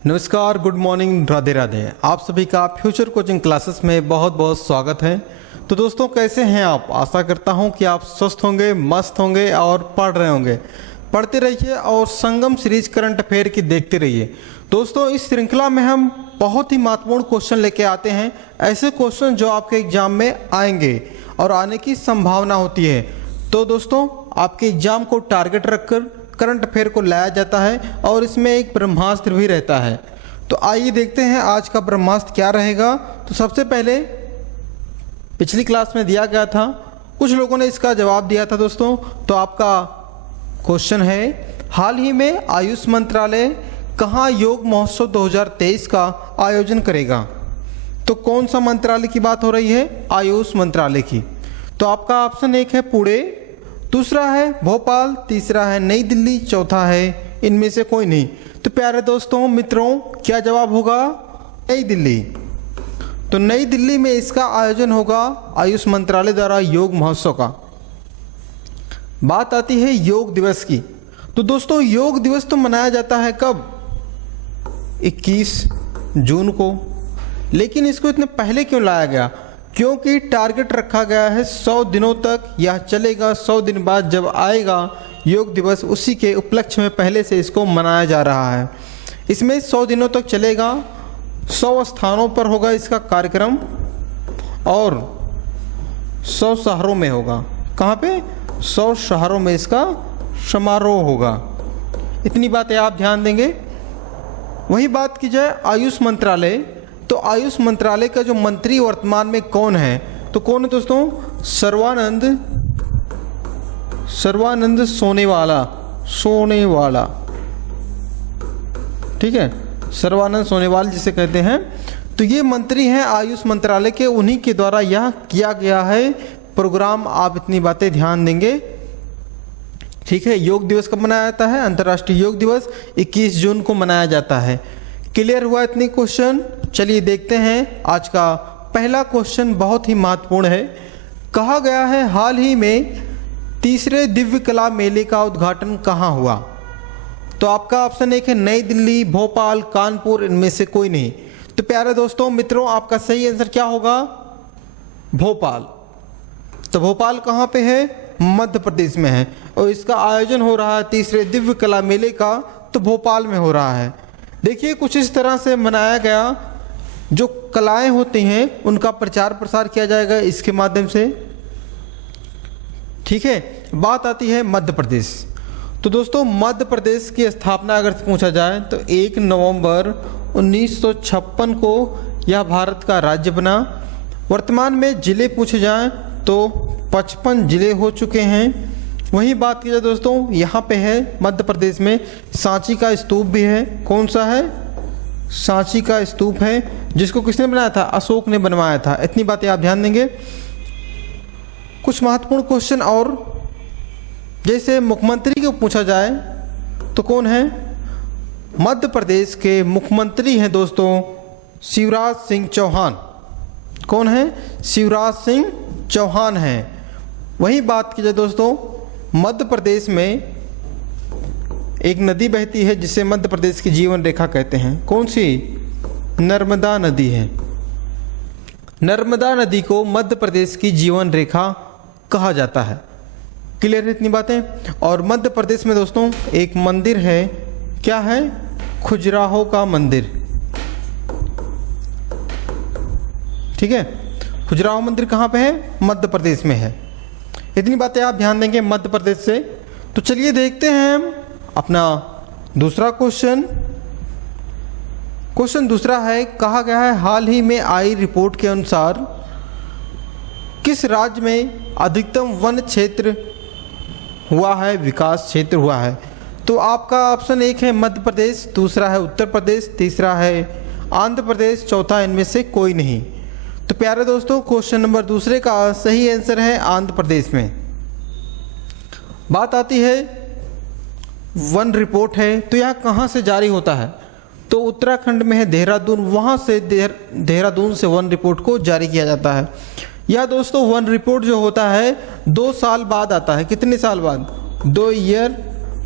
नमस्कार, good morning, Radhe Radhe. आप सभी का फ्यूचर कोचिंग क्लासेस में बहुत बहुत स्वागत है। तो दोस्तों, कैसे हैं आप? आशा करता हूं कि आप स्वस्थ होंगे, मस्त होंगे और पढ़ रहे होंगे। पढ़ते रहिए और संगम सीरीज करंट अफेयर की देखते रहिए। दोस्तों, इस श्रृंखला में हम बहुत ही महत्वपूर्ण क्वेश्चन लेके आते हैं, ऐसे क्वेश्चन जो आपके एग्जाम में आएंगे और आने की संभावना होती है। तो दोस्तों, आपके एग्जाम को टारगेट रखकर करंट अफेयर को लाया जाता है और इसमें एक ब्रह्मास्त्र भी रहता है। तो आइए देखते हैं आज का ब्रह्मास्त्र क्या रहेगा। तो सबसे पहले पिछली क्लास में दिया गया था, कुछ लोगों ने इसका जवाब दिया था दोस्तों। तो आपका क्वेश्चन है, हाल ही में आयुष मंत्रालय कहाँ योग महोत्सव 2023 का आयोजन करेगा? तो कौन सा मंत्रालय की बात हो रही है? आयुष मंत्रालय की। तो आपका ऑप्शन एक है पुणे, दूसरा है भोपाल, तीसरा है नई दिल्ली, चौथा है इनमें से कोई नहीं। तो प्यारे दोस्तों, मित्रों, क्या जवाब होगा? नई दिल्ली। तो नई दिल्ली में इसका आयोजन होगा आयुष मंत्रालय द्वारा योग महोत्सव का। बात आती है योग दिवस की। तो दोस्तों, योग दिवस तो मनाया जाता है कब? 21 जून को। लेकिन इसको इतने पहले क्यों लाया गया? क्योंकि टारगेट रखा गया है 100 दिनों तक यह चलेगा। 100 दिन बाद जब आएगा योग दिवस, उसी के उपलक्ष्य में पहले से इसको मनाया जा रहा है। इसमें 100 दिनों तक चलेगा, 100 स्थानों पर होगा इसका कार्यक्रम और 100 शहरों में होगा। कहाँ पे? 100 शहरों में इसका समारोह होगा। इतनी बातें आप ध्यान देंगे। वही बात की जाए आयुष मंत्रालय, तो आयुष मंत्रालय का जो मंत्री वर्तमान में कौन है? तो कौन है दोस्तों? सर्वानंद सोनेवाला। ठीक है, सर्वानंद सोनेवाल जिसे कहते हैं। तो ये मंत्री हैं आयुष मंत्रालय के, उन्हीं के द्वारा यह किया गया है प्रोग्राम। आप इतनी बातें ध्यान देंगे, ठीक है। योग दिवस कब मनाया जाता है? अंतर्राष्ट्रीय योग दिवस 21 जून को मनाया जाता है। क्लियर हुआ इतनी क्वेश्चन? चलिए देखते हैं आज का पहला क्वेश्चन, बहुत ही महत्वपूर्ण है। कहा गया है हाल ही में तीसरे दिव्य कला मेले का उद्घाटन कहाँ हुआ? तो आपका ऑप्शन एक है नई दिल्ली, भोपाल, कानपुर, इनमें से कोई नहीं। तो प्यारे दोस्तों, मित्रों, आपका सही आंसर क्या होगा? भोपाल। तो भोपाल कहाँ पे है? मध्य प्रदेश में है। और इसका आयोजन हो रहा है तीसरे दिव्य कला मेले का, तो भोपाल में हो रहा है। देखिए, कुछ इस तरह से मनाया गया, जो कलाएं होती हैं उनका प्रचार प्रसार किया जाएगा इसके माध्यम से, ठीक है। बात आती है मध्य प्रदेश। तो दोस्तों, मध्य प्रदेश की स्थापना अगर पूछा जाए तो 1 नवंबर 1956 को यह भारत का राज्य बना। वर्तमान में जिले पूछे जाएं तो 55 जिले हो चुके हैं। वही बात की जाए दोस्तों, यहाँ पे है मध्य प्रदेश में सांची का स्तूप भी है। कौन सा है? सांची का स्तूप है, जिसको किसने बनाया था? अशोक ने बनवाया था। इतनी बातें आप ध्यान देंगे। कुछ महत्वपूर्ण क्वेश्चन और, जैसे मुख्यमंत्री को पूछा जाए तो कौन है? मध्य प्रदेश के मुख्यमंत्री हैं दोस्तों शिवराज सिंह चौहान। कौन है? शिवराज सिंह चौहान हैं। वही बात की जाए दोस्तों, मध्य प्रदेश में एक नदी बहती है जिसे मध्य प्रदेश की जीवन रेखा कहते हैं। कौन सी? नर्मदा नदी है। नर्मदा नदी को मध्य प्रदेश की जीवन रेखा कहा जाता है। क्लियर है इतनी बातें? और मध्य प्रदेश में दोस्तों एक मंदिर है। क्या है? खजुराहो का मंदिर, ठीक है। खजुराहो मंदिर कहाँ पे है? मध्य प्रदेश में है। इतनी बातें आप ध्यान देंगे मध्य प्रदेश से। तो चलिए देखते हैं हम अपना दूसरा क्वेश्चन। क्वेश्चन दूसरा है, कहा गया है हाल ही में आई रिपोर्ट के अनुसार किस राज्य में अधिकतम वन क्षेत्र हुआ है, विकास क्षेत्र हुआ है? तो आपका ऑप्शन एक है मध्य प्रदेश, दूसरा है उत्तर प्रदेश, तीसरा है आंध्र प्रदेश, चौथा इनमें से कोई नहीं। तो प्यारे दोस्तों, क्वेश्चन नंबर दूसरे का सही आंसर है आंध्र प्रदेश में। बात आती है वन रिपोर्ट है, तो यह कहाँ से जारी होता है? तो उत्तराखंड में है देहरादून, वहाँ से देहरादून से वन रिपोर्ट को जारी किया जाता है। यह दोस्तों वन रिपोर्ट जो होता है 2 साल बाद आता है। कितने साल बाद? 2 ईयर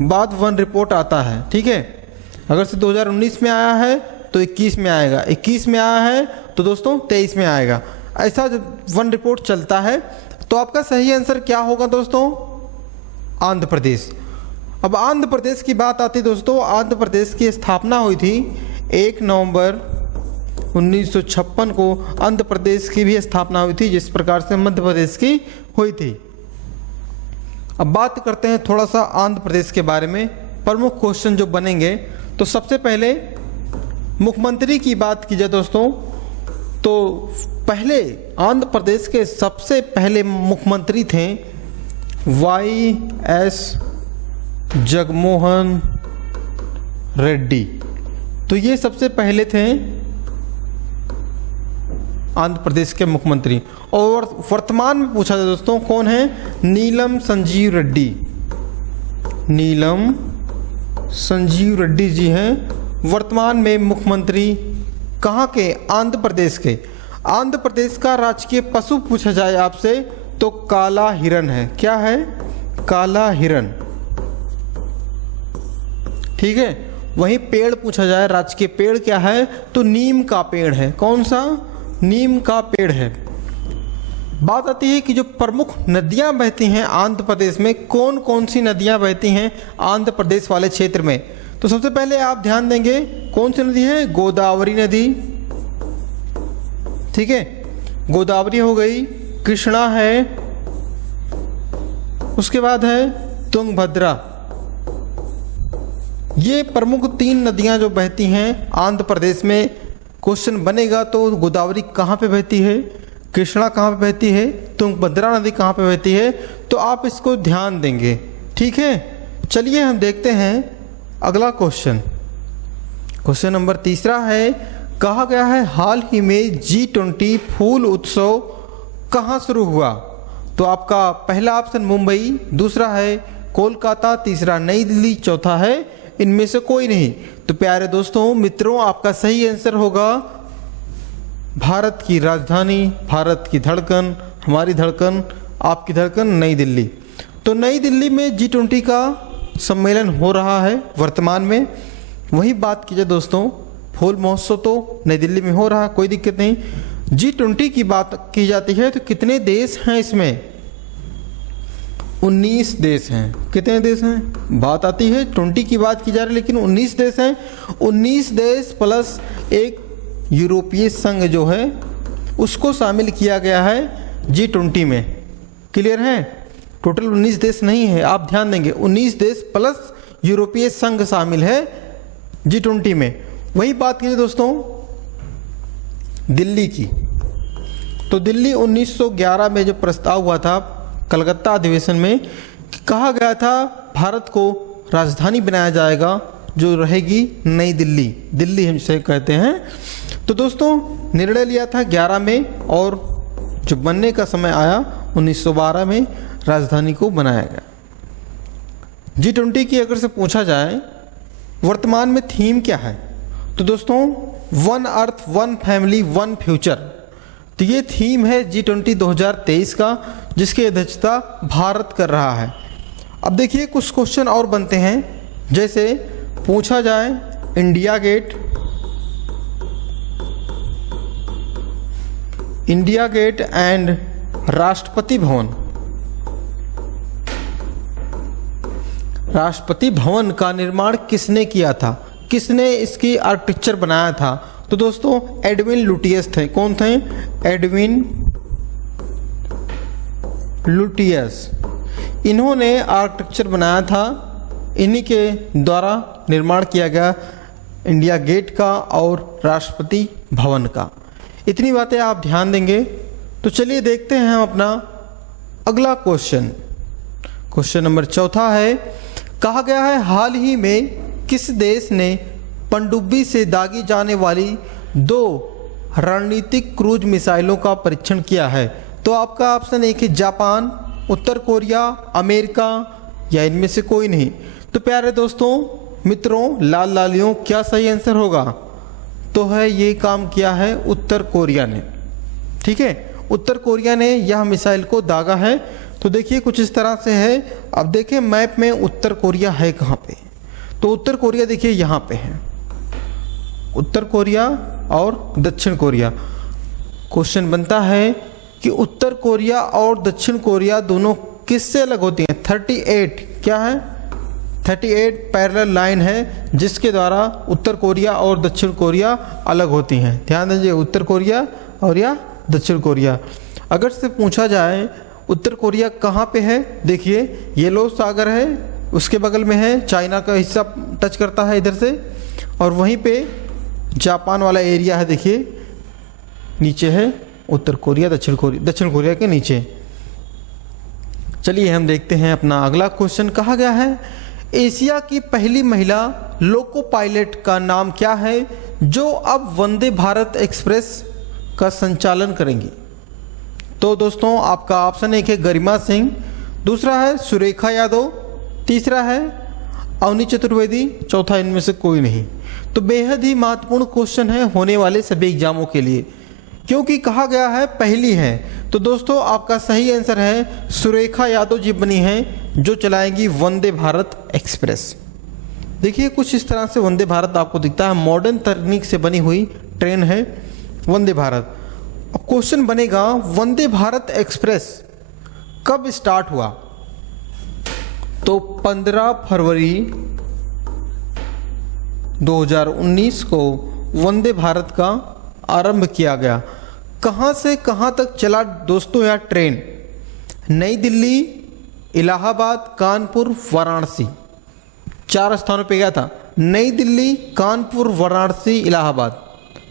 बाद वन रिपोर्ट आता है, ठीक है। अगर से 2019 में आया है तो 21 में आएगा, 21 में आया है तो दोस्तों 23 में आएगा। ऐसा जब वन रिपोर्ट चलता है तो आपका सही आंसर क्या होगा दोस्तों? आंध्र प्रदेश। अब आंध्र प्रदेश की बात आती है दोस्तों, आंध्र प्रदेश की स्थापना हुई थी 1 नवंबर 1956 को। आंध्र प्रदेश की भी स्थापना हुई थी जिस प्रकार से मध्य प्रदेश की हुई थी। अब बात करते हैं थोड़ा सा आंध्र प्रदेश के बारे में, प्रमुख क्वेश्चन जो बनेंगे। तो सबसे पहले मुख्यमंत्री की बात की जाए दोस्तों, तो पहले आंध्र प्रदेश के सबसे पहले मुख्यमंत्री थे YS जगनमोहन रेड्डी। तो ये सबसे पहले थे आंध्र प्रदेश के मुख्यमंत्री। और वर्तमान में पूछा जाए दोस्तों कौन है? नीलम संजीव रेड्डी। नीलम संजीव रेड्डी जी हैं वर्तमान में मुख्यमंत्री कहाँ के? आंध्र प्रदेश के। आंध्र प्रदेश का राजकीय पशु पूछा जाए आपसे तो काला हिरन है। क्या है? काला हिरन। ठीक है। वहीं पेड़ पूछा जाए, राजकीय पेड़ क्या है? तो नीम का पेड़ है। कौन सा? नीम का पेड़ है। बात आती है कि जो प्रमुख नदियां बहती हैं आंध्र प्रदेश में, कौन कौन सी नदियां बहती हैं आंध्र प्रदेश वाले क्षेत्र में? तो सबसे पहले आप ध्यान देंगे कौन सी नदी है? गोदावरी नदी। ठीक है, गोदावरी हो गई, कृष्णा है, उसके बाद है तुंगभद्रा। ये प्रमुख 3 नदियां जो बहती हैं आंध्र प्रदेश में। क्वेश्चन बनेगा तो गोदावरी कहाँ पे बहती है, कृष्णा कहाँ पे बहती है, तुंगभद्रा नदी कहाँ पे बहती है, तो आप इसको ध्यान देंगे। ठीक है, चलिए हम देखते हैं अगला क्वेश्चन। क्वेश्चन नंबर 3 है, कहा गया है हाल ही में G20 फूल उत्सव कहाँ शुरू हुआ? तो आपका पहला ऑप्शन मुंबई, दूसरा है कोलकाता, तीसरा नई दिल्ली, चौथा है इनमें से कोई नहीं। तो प्यारे दोस्तों मित्रों, आपका सही आंसर होगा भारत की राजधानी, भारत की धड़कन, हमारी धड़कन, आपकी धड़कन, नई दिल्ली। तो नई दिल्ली में G20 का सम्मेलन हो रहा है वर्तमान में। वही बात कीजिए दोस्तों, फूल महोत्सव तो नई दिल्ली में हो रहा है, कोई दिक्कत नहीं। G20 की बात की जाती है तो कितने देश हैं इसमें? 19 देश हैं। कितने देश हैं? बात आती है 20 की बात की जा रही है लेकिन 19 देश हैं। 19 देश प्लस एक यूरोपीय संघ जो है उसको शामिल किया गया है G20 में। क्लियर है? टोटल 19 देश नहीं है, आप ध्यान देंगे 19 देश प्लस यूरोपीय संघ शामिल है G20 में। वही बात कीजिए दोस्तों दिल्ली की, तो दिल्ली 1911 में जो प्रस्ताव हुआ था कलकत्ता अधिवेशन में, कहा गया था भारत को राजधानी बनाया जाएगा जो रहेगी नई दिल्ली, दिल्ली हम इसे कहते हैं। तो दोस्तों निर्णय लिया था 11 में और जो बनने का समय आया 1912 में राजधानी को बनाया गया। G20 की अगर से पूछा जाए वर्तमान में थीम क्या है, तो दोस्तों one earth, one family, one future. तो ये थीम है G20 2023 का, जिसकी अध्यक्षता भारत कर रहा है। अब देखिए कुछ क्वेश्चन और बनते हैं, जैसे पूछा जाए India Gate, India Gate and Rashtrapati Bhavan. Rashtrapati Bhavan का निर्माण किसने किया था? किसने इसकी आर्किटेक्चर बनाया था? तो दोस्तों एडविन लुटियस थे। कौन थे? Edwin Lutyens. इन्होंने आर्किटेक्चर बनाया था, इन्हीं के द्वारा निर्माण किया गया इंडिया गेट का और राष्ट्रपति भवन का। इतनी बातें आप ध्यान देंगे। तो चलिए देखते हैं हम अपना अगला क्वेश्चन। क्वेश्चन नंबर 4 है, कहा गया है हाल ही में किस देश ने पनडुब्बी से दागी जाने वाली 2 रणनीतिक क्रूज मिसाइलों का परीक्षण किया है? तो आपका ऑप्शन एक है जापान, उत्तर कोरिया, अमेरिका या इनमें से कोई नहीं। तो प्यारे दोस्तों मित्रों, लाल लालियों, क्या सही आंसर होगा? तो है ये काम किया है उत्तर कोरिया ने। ठीक है, उत्तर कोरिया ने यह मिसाइल को दागा है। तो देखिए कुछ इस तरह से है। अब देखें मैप में उत्तर कोरिया है कहाँ पे, तो उत्तर कोरिया देखिए यहाँ पे है, उत्तर कोरिया और दक्षिण कोरिया। क्वेश्चन बनता है कि उत्तर कोरिया और दक्षिण कोरिया दोनों किससे अलग होती हैं? 38 क्या है? 38 पैरेलल लाइन है जिसके द्वारा उत्तर कोरिया और दक्षिण कोरिया अलग होती हैं। ध्यान दीजिए, उत्तर कोरिया और या दक्षिण कोरिया। अगर से पूछा जाए उत्तर कोरिया कहाँ पे है, देखिए येलो सागर है, उसके बगल में है, चाइना का हिस्सा टच करता है इधर से, और वहीं पे जापान वाला एरिया है, देखिए नीचे है उत्तर कोरिया, दक्षिण कोरिया के नीचे। चलिए हम देखते हैं अपना अगला क्वेश्चन। कहा गया है एशिया की पहली महिला लोको पायलट का नाम क्या है जो अब वंदे भारत एक्सप्रेस का संचालन करेंगी? तो दोस्तों आपका ऑप्शन एक है गरिमा सिंह, दूसरा है सुरेखा यादव, तीसरा है अवनी चतुर्वेदी, चौथा इनमें से कोई नहीं। तो बेहद ही महत्वपूर्ण क्वेश्चन है होने वाले सभी एग्जामों के लिए, क्योंकि कहा गया है पहली है। तो दोस्तों आपका सही आंसर है सुरेखा यादव जी बनी हैं जो चलाएंगी वंदे भारत एक्सप्रेस। देखिए कुछ इस तरह से वंदे भारत आपको दिखता है, मॉडर्न तकनीक से बनी हुई ट्रेन है वंदे भारत। अब क्वेश्चन बनेगा वंदे भारत एक्सप्रेस कब स्टार्ट हुआ? तो 15 फरवरी 2019 को वंदे भारत का आरंभ किया गया। कहाँ से कहाँ तक चला दोस्तों यह ट्रेन? नई दिल्ली, इलाहाबाद, कानपुर, वाराणसी, 4 स्थानों पे गया था। नई दिल्ली, कानपुर, वाराणसी, इलाहाबाद।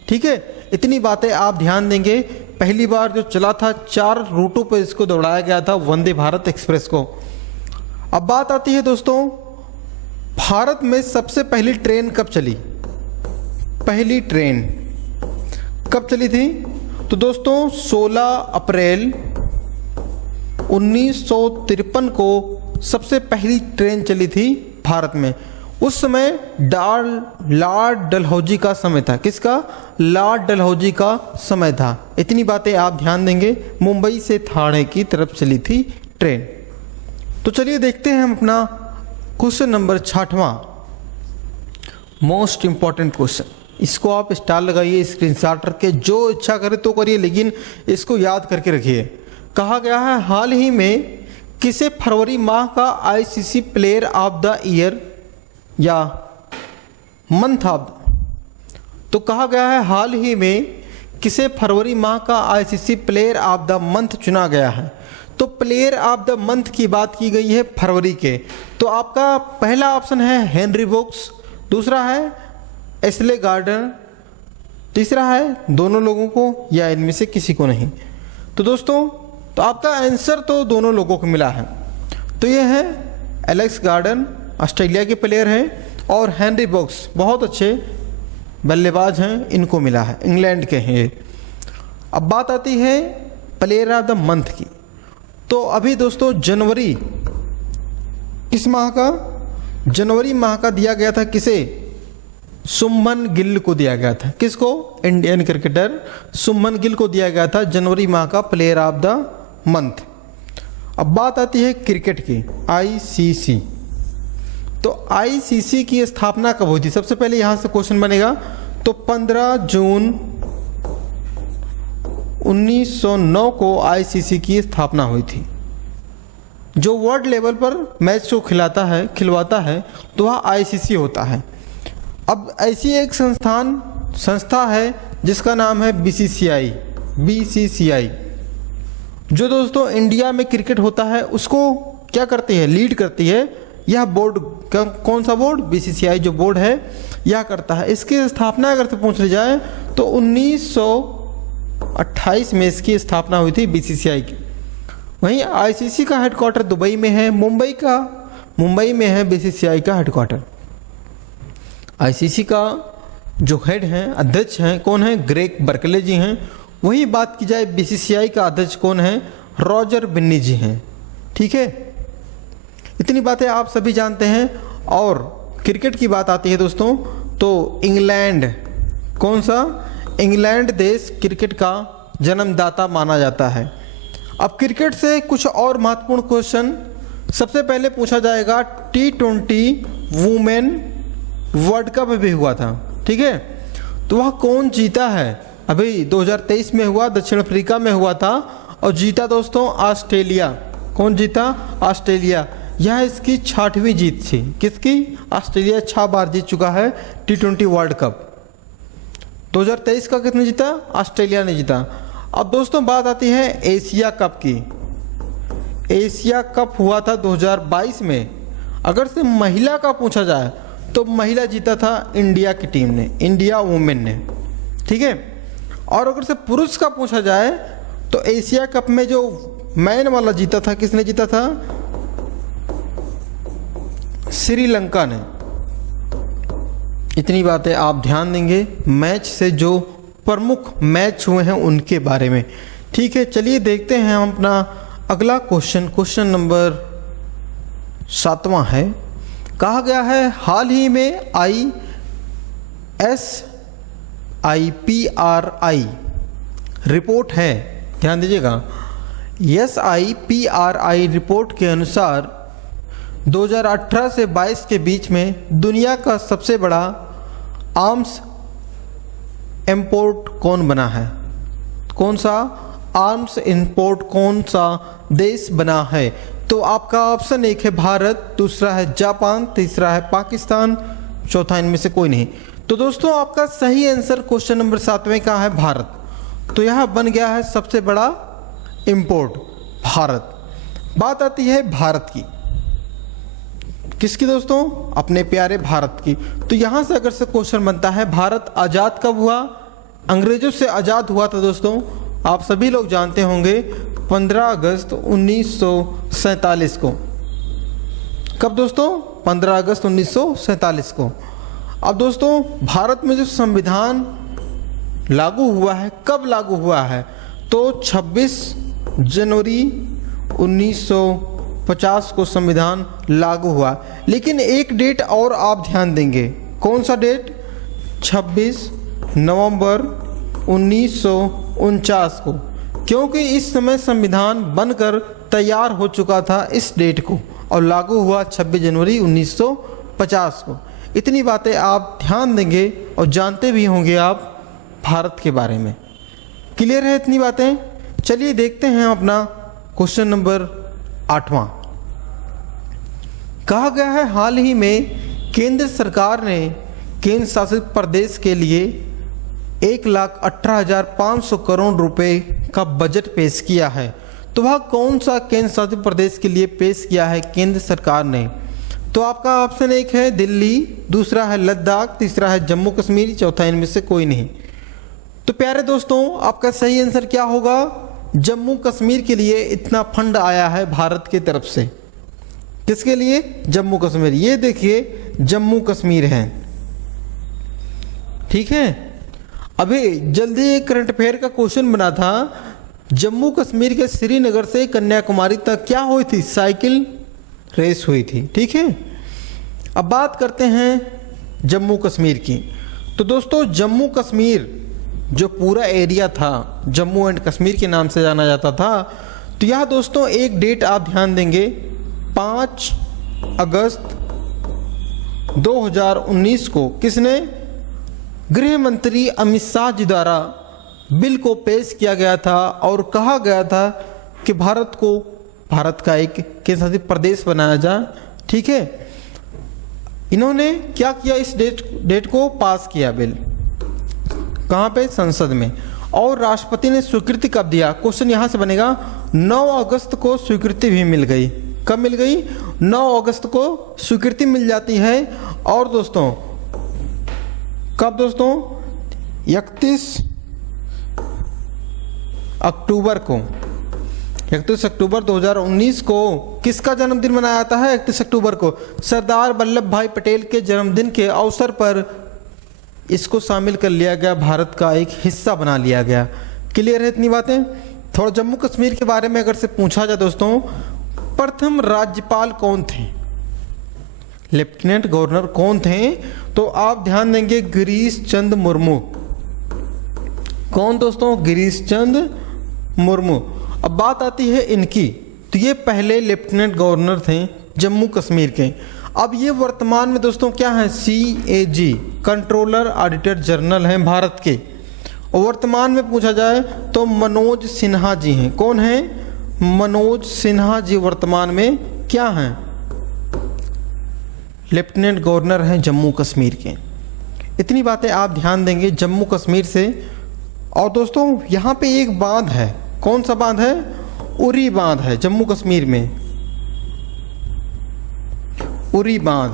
ठीक है, इतनी बातें आप ध्यान देंगे। पहली बार जो चला था 4 रूटों पर इसको दौड़ाया गया था वंदे भारत एक्सप्रेस को। अब बात आती है दोस्तों भारत में सबसे पहली ट्रेन कब चली? पहली ट्रेन कब चली थी? तो दोस्तों 16 अप्रैल 1953 को सबसे पहली ट्रेन चली थी भारत में। उस समय लॉर्ड डलहौजी का समय था। किसका? लॉर्ड डलहौजी का समय था। इतनी बातें आप ध्यान देंगे। मुंबई से ठाणे की तरफ चली थी ट्रेन। तो चलिए देखते हैं हम अपना क्वेश्चन नंबर 6वां, मोस्ट इंपॉर्टेंट क्वेश्चन। इसको आप स्टार लगाइए, स्क्रीनशॉट रख के, जो इच्छा करे तो करिए, लेकिन इसको याद करके रखिए। कहा गया है हाल ही में किसे फरवरी माह का ICC player of the year या मंथ ऑफ द, तो कहा गया है हाल ही में किसे फरवरी माह का ICC player of the month चुना गया है। तो प्लेयर ऑफ द मंथ की बात की गई है फरवरी के। तो आपका पहला ऑप्शन है हेनरी वोक्स, दूसरा है एशले गार्डनर, तीसरा है दोनों लोगों को या इनमें से किसी को नहीं। तो दोस्तों तो आपका आंसर तो दोनों लोगों को मिला है। तो ये है एलेक्स गार्डन, ऑस्ट्रेलिया के प्लेयर हैं, और हेनरी वोक्स बहुत अच्छे बल्लेबाज हैं, इनको मिला है, इंग्लैंड के हैं ये। अब बात आती है प्लेयर ऑफ द मंथ की। तो अभी दोस्तों जनवरी किस माह का? जनवरी माह का दिया गया था किसे? सुमन गिल को दिया गया था। किसको? इंडियन क्रिकेटर सुमन गिल को दिया गया था जनवरी माह का प्लेयर ऑफ द मंथ। अब बात आती है क्रिकेट की, आईसीसी। तो आईसीसी की स्थापना कब हुई थी? सबसे पहले यहां से क्वेश्चन बनेगा। तो 15 जून 1909 को आईसीसी की स्थापना हुई थी। जो वर्ल्ड लेवल पर मैच को खिलवाता है तो वह आईसीसी होता है। अब ऐसी एक संस्था है जिसका नाम है बीसीसीआई, जो दोस्तों इंडिया में क्रिकेट होता है उसको क्या करती है? लीड करती है। यह बोर्ड कौन सा बोर्ड? बीसीसीआई जो बोर्ड है यह करता है। इसकी स्थापना अगर से पूछ ली जाए तो 1928 में इसकी स्थापना हुई थी बीसीसीआई की। वहीं आईसीसी का हेडक्वार्टर दुबई में है, मुंबई में है बीसीसीआई का हेडक्वार्टर। आईसीसी का जो हेड हैं, अध्यक्ष हैं, कौन है? ग्रेग बर्कले जी हैं। वही बात की जाए बीसीसीआई का अध्यक्ष कौन है? रॉजर बिन्नी जी हैं। ठीक है, इतनी बातें आप सभी जानते हैं। और क्रिकेट की बात आती है दोस्तों तो इंग्लैंड, कौन सा? इंग्लैंड देश क्रिकेट का जन्मदाता माना जाता है। अब क्रिकेट से कुछ और महत्वपूर्ण क्वेश्चन सबसे पहले पूछा जाएगा। T20 वुमेन वर्ल्ड कप भी हुआ था, ठीक है। तो वह कौन जीता है? अभी 2023 में हुआ, दक्षिण अफ्रीका में हुआ था और जीता दोस्तों ऑस्ट्रेलिया। कौन जीता? ऑस्ट्रेलिया। यह इसकी 6वीं जीत थी। किसकी? ऑस्ट्रेलिया 6 बार जीत चुका है T20 वर्ल्ड कप। 2023 का किसने जीता? ऑस्ट्रेलिया ने जीता। अब दोस्तों बात आती है एशिया कप की। एशिया कप हुआ था 2022 में। अगर से महिला का पूछा जाए तो महिला जीता था इंडिया की टीम ने, इंडिया वुमेन ने, ठीक है। और अगर से पुरुष का पूछा जाए तो एशिया कप में जो मैन वाला जीता था, किसने जीता था? श्रीलंका ने। इतनी बातें आप ध्यान देंगे मैच से, जो प्रमुख मैच हुए हैं उनके बारे में, ठीक है। चलिए देखते हैं हम अपना अगला क्वेश्चन नंबर 7वां है। कहा गया है हाल ही में SIPRI रिपोर्ट है, ध्यान दीजिएगा, SIPRI रिपोर्ट के अनुसार 2018 से 22 के बीच में दुनिया का सबसे बड़ा आर्म्स इंपोर्ट कौन बना है? कौन सा आर्म्स इंपोर्ट कौन सा देश बना है? तो आपका ऑप्शन 1 है भारत, दूसरा है जापान, तीसरा है पाकिस्तान, चौथा इनमें से कोई नहीं। तो दोस्तों आपका सही आंसर क्वेश्चन नंबर 7वें का है भारत। तो यह बन गया है सबसे बड़ा इंपोर्ट भारत। बात आती है भारत की, किसकी दोस्तों? अपने प्यारे भारत की। तो यहां से अगर से क्वेश्चन बनता है, भारत आजाद कब हुआ? अंग्रेजों से आजाद हुआ था दोस्तों, आप सभी लोग जानते होंगे, 15 अगस्त 1947 को। कब दोस्तों? 15 अगस्त 1947 को। अब दोस्तों भारत में जो संविधान लागू हुआ है, कब लागू हुआ है? तो 26 जनवरी 1950 को संविधान लागू हुआ। लेकिन एक डेट और आप ध्यान देंगे, कौन सा डेट? 26 नवंबर 1949 को, क्योंकि इस समय संविधान बनकर तैयार हो चुका था इस डेट को, और लागू हुआ 26 जनवरी 1950 को। इतनी बातें आप ध्यान देंगे और जानते भी होंगे आप भारत के बारे में। क्लियर है इतनी बातें? चलिए देखते हैं अपना क्वेश्चन नंबर 8वां। कहा गया है हाल ही में केंद्र सरकार ने केंद्र शासित प्रदेश के लिए 1,18,500 करोड़ रुपए का बजट पेश किया है। तो वह कौन सा केंद्र शासित प्रदेश के लिए पेश किया है केंद्र सरकार ने? तो आपका ऑप्शन 1 है दिल्ली, दूसरा है लद्दाख, तीसरा है जम्मू कश्मीर, चौथा इनमें से कोई नहीं। तो प्यारे दोस्तों आपका सही आंसर क्या होगा? जम्मू कश्मीर के लिए इतना फंड आया है भारत की तरफ से। किसके लिए? जम्मू कश्मीर। ये देखिए जम्मू कश्मीर है, ठीक है। अभी जल्दी एक करंट अफेयर का क्वेश्चन बना था, जम्मू कश्मीर के श्रीनगर से कन्याकुमारी तक क्या हुई थी? साइकिल रेस हुई थी, ठीक है। अब बात करते हैं जम्मू कश्मीर की। तो दोस्तों जम्मू कश्मीर जो पूरा एरिया था, जम्मू एंड कश्मीर के नाम से जाना जाता था। तो यह दोस्तों एक डेट आप ध्यान देंगे, 5 अगस्त 2019 को किसने? गृह मंत्री अमित शाह जी द्वारा बिल को पेश किया गया था और कहा गया था कि भारत को, भारत का एक केंद्र शासित प्रदेश बनाया जाए, ठीक है। इन्होंने क्या किया? इस डेट को पास किया बिल, कहाँ पे? संसद में। और राष्ट्रपति ने स्वीकृति कब दिया? क्वेश्चन यहां से बनेगा, 9 अगस्त को स्वीकृति भी मिल गई। कब मिल गई? 9 अगस्त को स्वीकृति मिल जाती है। और दोस्तों कब दोस्तों? 31 अक्टूबर को, 31 अक्टूबर 2019 को किसका जन्मदिन मनाया जाता है? 31 अक्टूबर को सरदार वल्लभ भाई पटेल के जन्मदिन के अवसर पर इसको शामिल कर लिया गया, भारत का एक हिस्सा बना लिया गया। क्लियर है इतनी बातें? थोड़ा जम्मू कश्मीर के बारे में अगर से पूछा जाए दोस्तों, प्रथम राज्यपाल कौन थे? लेफ्टिनेंट गवर्नर कौन थे? तो आप ध्यान देंगे गिरीश चंद्र मुर्मू। कौन दोस्तों? गिरीश चंद्र मुर्मू। अब बात आती है इनकी, तो ये पहले लेफ्टिनेंट गवर्नर थे जम्मू कश्मीर के। अब ये वर्तमान में दोस्तों क्या है, CAG कंट्रोलर ऑडिटर जनरल हैं भारत के। और वर्तमान में पूछा जाए तो मनोज सिन्हा जी हैं। कौन है? मनोज सिन्हा जी वर्तमान में क्या हैं? लेफ्टिनेंट गवर्नर हैं जम्मू कश्मीर के। इतनी बातें आप ध्यान देंगे जम्मू कश्मीर से। और दोस्तों यहाँ पे एक बांध है, कौन सा बांध है? उरी बांध है जम्मू कश्मीर में, उरी बांध।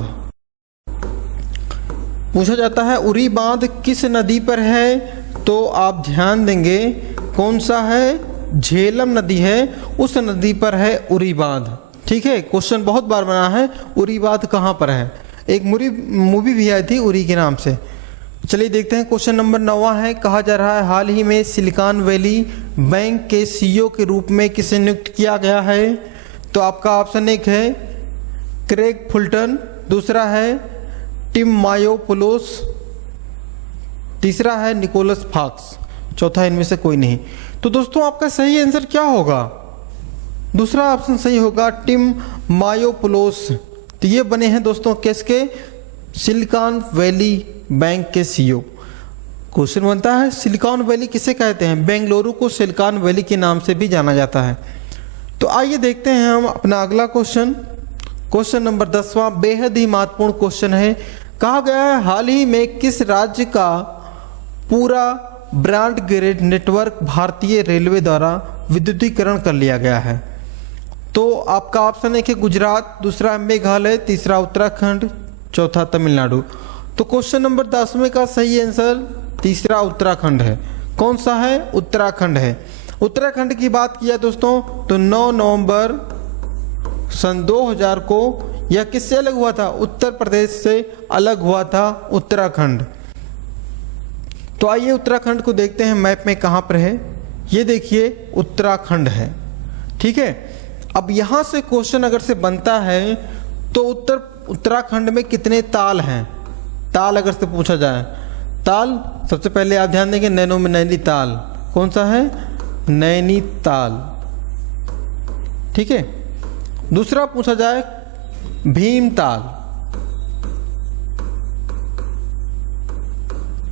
पूछा जाता है उरी बांध किस नदी पर है, तो आप ध्यान देंगे कौन सा है? झेलम नदी है, उस नदी पर है उरी बांध। ठीक है, क्वेश्चन बहुत बार बना है, उरी बांध कहाँ पर है। एक मूवी भी आई थी उरी के नाम से। चलिए देखते हैं क्वेश्चन नंबर 9 है। कहा जा रहा है हाल ही में सिलिकॉन वैली बैंक के CEO के रूप में किसे नियुक्त किया गया है, तो आपका ऑप्शन 1 है क्रेग फुलटन, दूसरा है टिम मायोपुलोस, तीसरा है निकोलस फॉक्स, चौथा इनमें से कोई नहीं। तो दोस्तों आपका सही आंसर क्या होगा? दूसरा ऑप्शन सही होगा, टिम मायोपुलोस। तो ये बने हैं दोस्तों किसके? सिलिकॉन वैली बैंक के CEO। क्वेश्चन बनता है सिलिकॉन वैली किसे कहते हैं? बेंगलुरु को सिलिकॉन वैली के नाम से भी जाना जाता है। तो आइए देखते हैं हम अपना अगला क्वेश्चन। क्वेश्चन नंबर 10वां बेहद ही महत्वपूर्ण क्वेश्चन है। कहा गया है हाल ही में किस राज्य का पूरा ब्रॉड गेज नेटवर्क भारतीय रेलवे द्वारा विद्युतीकरण कर लिया गया है, तो आपका ऑप्शन 1 है गुजरात, दूसरा है मेघालय, तीसरा उत्तराखंड, चौथा तमिलनाडु। तो क्वेश्चन नंबर 10वें का सही आंसर तीसरा उत्तराखंड है। कौन सा है? उत्तराखंड है। उत्तराखंड की बात किया दोस्तों तो 9 नवंबर सन 2000 को यह किससे अलग हुआ था? उत्तर प्रदेश से अलग हुआ था उत्तराखंड। तो आइए उत्तराखंड को देखते हैं मैप में कहां पर है। ये देखिए उत्तराखंड है। ठीक है, अब यहां से क्वेश्चन अगर से बनता है तो उत्तराखंड में कितने ताल हैं? ताल अगर से पूछा जाए, ताल सबसे पहले आप ध्यान देंगे नैनो में नैनीताल। कौन सा है? नैनीताल। ठीक है, दूसरा पूछा जाए भीमताल।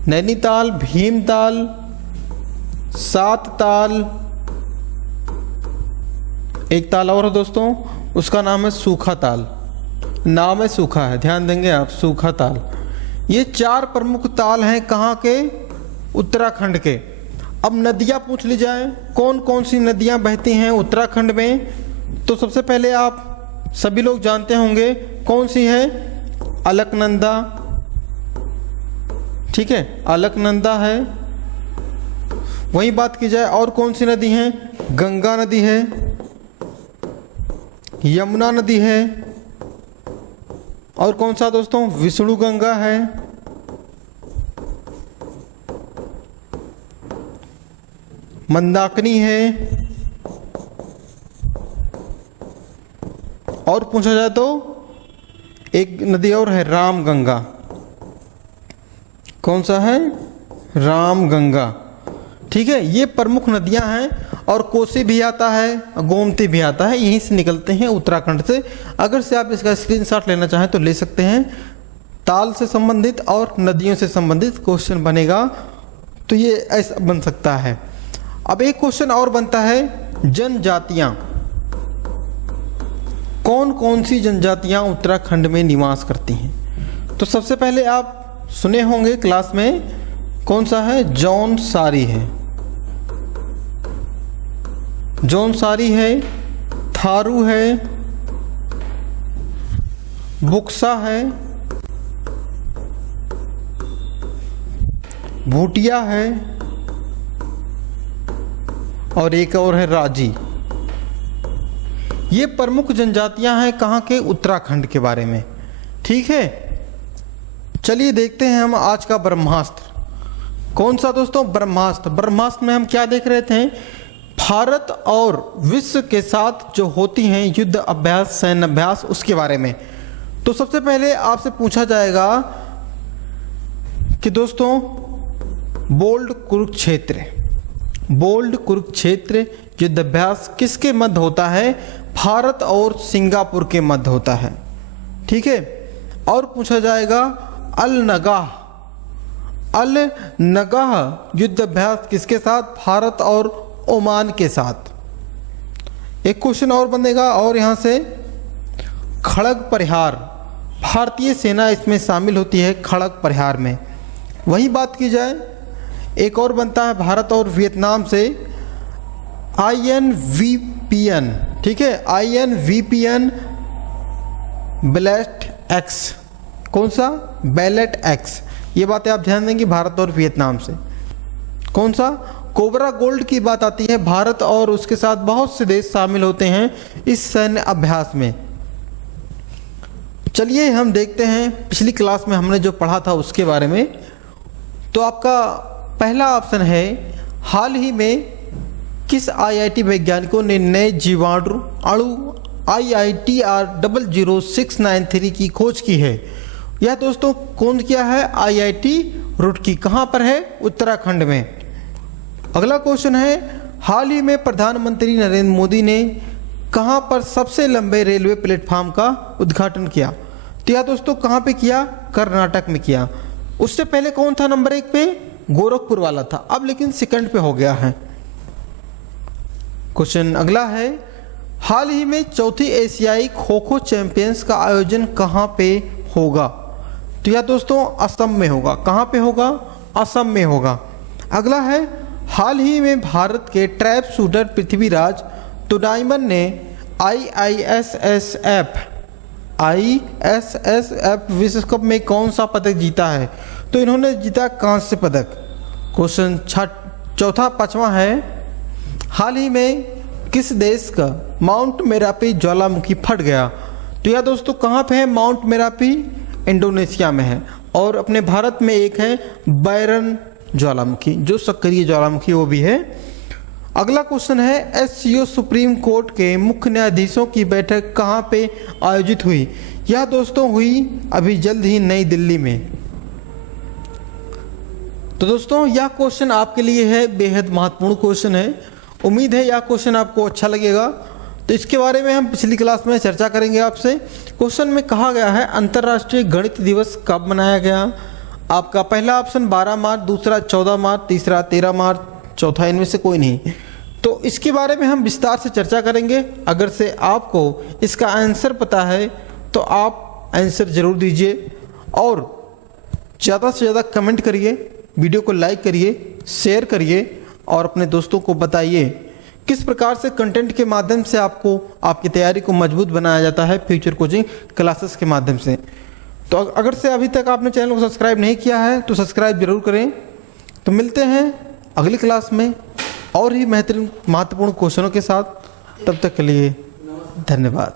नैनीताल, भीमताल, 7 ताल, एक ताल और है दोस्तों, उसका नाम है सूखा ताल। नाम है सूखा है, ध्यान देंगे आप, सूखा ताल। ये 4 प्रमुख ताल हैं कहाँ के? उत्तराखंड के। अब नदियाँ पूछ ली जाए, कौन कौन सी नदियाँ बहती हैं उत्तराखंड में, तो सबसे पहले आप सभी लोग जानते होंगे कौन सी है? अलकनंदा। ठीक है, अलकनंदा है। वही बात की जाए और कौन सी नदी है? गंगा नदी है, यमुना नदी है, और कौन सा दोस्तों? विष्णु गंगा है, मंदाकिनी है, और पूछा जाए तो एक नदी और है राम गंगा। कौन सा है? राम गंगा। ठीक है, ये प्रमुख नदियां हैं। और कोसी भी आता है, गोमती भी आता है, यहीं से निकलते हैं उत्तराखंड से। अगर से आप इसका स्क्रीनशॉट लेना चाहें तो ले सकते हैं। ताल से संबंधित और नदियों से संबंधित क्वेश्चन बनेगा, तो ये ऐसा बन सकता है। अब एक क्वेश्चन और बनता है जनजातियां। कौन कौन सी जनजातियां उत्तराखंड में निवास करती हैं? तो सबसे पहले आप सुने होंगे क्लास में, कौन सा है? जौनसारी है, जौनसारी है, थारू है, बुक्सा है, भूटिया है, और एक और है राजी। ये प्रमुख जनजातियां हैं कहाँ के? उत्तराखंड के बारे में। ठीक है, चलिए देखते हैं हम आज का ब्रह्मास्त्र। कौन सा दोस्तों? ब्रह्मास्त्र। ब्रह्मास्त्र में हम क्या देख रहे थे? भारत और विश्व के साथ जो होती हैं युद्ध अभ्यास, सैन्य अभ्यास, उसके बारे में। तो सबसे पहले आपसे पूछा जाएगा कि दोस्तों बोल्ड कुरुक्षेत्र, बोल्ड कुरुक्षेत्र युद्ध अभ्यास किसके मध्य होता है? भारत और सिंगापुर के मध्य होता है। ठीक है, और पूछा जाएगा अल नगाह युद्ध अभ्यास किसके साथ? भारत और ओमान के साथ। एक क्वेश्चन और बनेगा और यहाँ से खड़ग परिहार, भारतीय सेना इसमें शामिल होती है खड़ग परिहार में। वही बात की जाए, एक और बनता है भारत और वियतनाम से INVPN, ठीक है, INVPN बैलेट एक्स। कौन सा? Ballot x. ये बातें आप ध्यान देंगे भारत और वियतनाम से। कौन सा? कोबरा गोल्ड की बात आती है, भारत और उसके साथ बहुत से देश शामिल होते हैं इस सैन्य अभ्यास में। चलिए हम देखते हैं पिछली क्लास में हमने जो पढ़ा था उसके बारे में। तो आपका पहला ऑप्शन है, हाल ही में किस IIT वैज्ञानिकों ने नए जीवाणु अणु IITR 00693 की खोज की है? यह दोस्तों कौन किया है? IIT रुड़की। कहाँ पर है? उत्तराखंड में। अगला क्वेश्चन है, हाल ही में प्रधानमंत्री नरेंद्र मोदी ने कहाँ पर सबसे लंबे रेलवे प्लेटफॉर्म का उद्घाटन किया? तो यह दोस्तों कहाँ पे किया? कर्नाटक में किया। उससे पहले कौन था नंबर 1 पे? गोरखपुर वाला था, अब लेकिन सेकंड पे हो गया है। क्वेश्चन अगला है, हाल ही में चौथी एशियाई खो खो चैंपियंस का आयोजन कहाँ पे होगा? तो यह दोस्तों असम में होगा। कहाँ पे होगा? असम में होगा। अगला है, हाल ही में भारत के ट्रैप शूटर पृथ्वीराज तोडाईमन ने ISSF विश्व कप में कौन सा पदक जीता है? तो इन्होंने जीता कांस्य पदक। क्वेश्चन चौथा पांचवा है, हाल ही में किस देश का माउंट मेरापी ज्वालामुखी फट गया? तो यह दोस्तों कहाँ पे है? माउंट मेरापी इंडोनेशिया में है। और अपने भारत में एक है बैरन ज्वालामुखी, जो सक्रिय ज्वालामुखी वो भी है। अगला क्वेश्चन है, SCO सुप्रीम कोर्ट के मुख्य न्यायाधीशों की बैठक कहाँ पे आयोजित हुई? यह दोस्तों हुई अभी जल्द ही नई दिल्ली में। तो दोस्तों यह क्वेश्चन आपके लिए है, बेहद महत्वपूर्ण क्वेश्चन है। उम्मीद है यह क्वेश्चन आपको अच्छा लगेगा। तो इसके बारे में हम पिछली क्लास में चर्चा करेंगे आपसे। क्वेश्चन में कहा गया है, अंतर्राष्ट्रीय गणित दिवस कब मनाया गया? आपका पहला ऑप्शन 12 मार्च, दूसरा 14 मार्च, तीसरा 13 मार्च, चौथा इनमें से कोई नहीं। तो इसके बारे में हम विस्तार से चर्चा करेंगे। अगर से आपको इसका आंसर पता है तो आप आंसर जरूर दीजिए और ज़्यादा से ज़्यादा कमेंट करिए, वीडियो को लाइक करिए, शेयर करिए और अपने दोस्तों को बताइए किस प्रकार से कंटेंट के माध्यम से आपको आपकी तैयारी को मजबूत बनाया जाता है फ्यूचर कोचिंग क्लासेस के माध्यम से। तो अगर से अभी तक आपने चैनल को सब्सक्राइब नहीं किया है तो सब्सक्राइब जरूर करें। तो मिलते हैं अगली क्लास में और ही महत्वपूर्ण क्वेश्चनों के साथ। तब तक के लिए धन्यवाद।